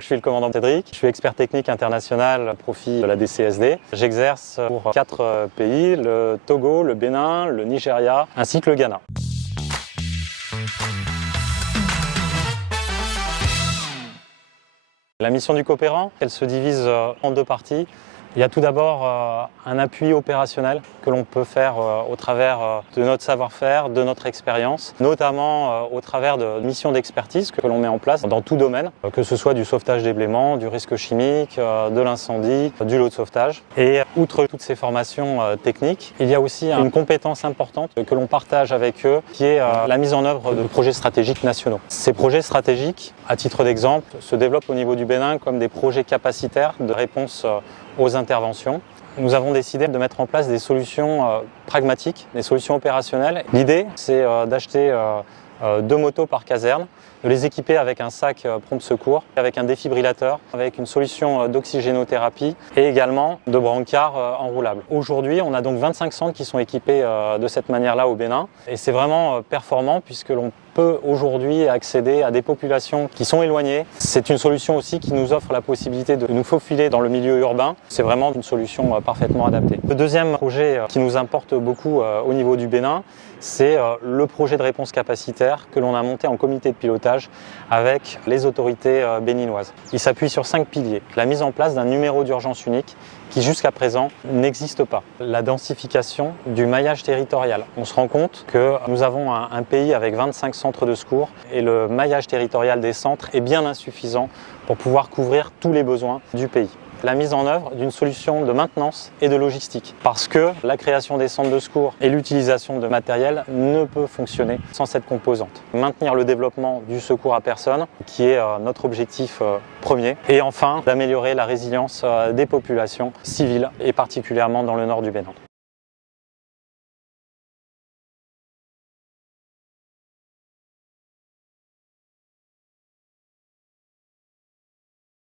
Je suis le commandant Cédric, je suis expert technique international au profit de la DCSD. J'exerce pour 4 pays, le Togo, le Bénin, le Nigeria ainsi que le Ghana. La mission du coopérant, elle se divise en 2 parties. Il y a tout d'abord un appui opérationnel que l'on peut faire au travers de notre savoir-faire, de notre expérience, notamment au travers de missions d'expertise que l'on met en place dans tout domaine, que ce soit du sauvetage des blêments, du risque chimique, de l'incendie, du lot de sauvetage. Et outre toutes ces formations techniques, il y a aussi une compétence importante que l'on partage avec eux, qui est la mise en œuvre de projets stratégiques nationaux. Ces projets stratégiques, à titre d'exemple, se développent au niveau du Bénin comme des projets capacitaires de réponse aux interventions. Nous avons décidé de mettre en place des solutions pragmatiques, des solutions opérationnelles. L'idée, c'est d'acheter 2 motos par caserne, de les équiper avec un sac prompt secours, avec un défibrillateur, avec une solution d'oxygénothérapie et également de brancards enroulables. Aujourd'hui, on a donc 25 centres qui sont équipés de cette manière-là au Bénin et c'est vraiment performant puisque l'on peut aujourd'hui accéder à des populations qui sont éloignées. C'est une solution aussi qui nous offre la possibilité de nous faufiler dans le milieu urbain. C'est vraiment une solution parfaitement adaptée. Le deuxième projet qui nous importe beaucoup au niveau du Bénin, c'est le projet de réponse capacitaire que l'on a monté en comité de pilotage avec les autorités béninoises. Il s'appuie sur 5 piliers. La mise en place d'un numéro d'urgence unique qui jusqu'à présent n'existe pas. La densification du maillage territorial. On se rend compte que nous avons un pays avec 25 centres de secours et le maillage territorial des centres est bien insuffisant pour pouvoir couvrir tous les besoins du pays. La mise en œuvre d'une solution de maintenance et de logistique. Parce que la création des centres de secours et l'utilisation de matériel ne peut fonctionner sans cette composante. Maintenir le développement du secours à personne, qui est notre objectif premier. Et enfin, d'améliorer la résilience des populations civiles et particulièrement dans le nord du Bénin.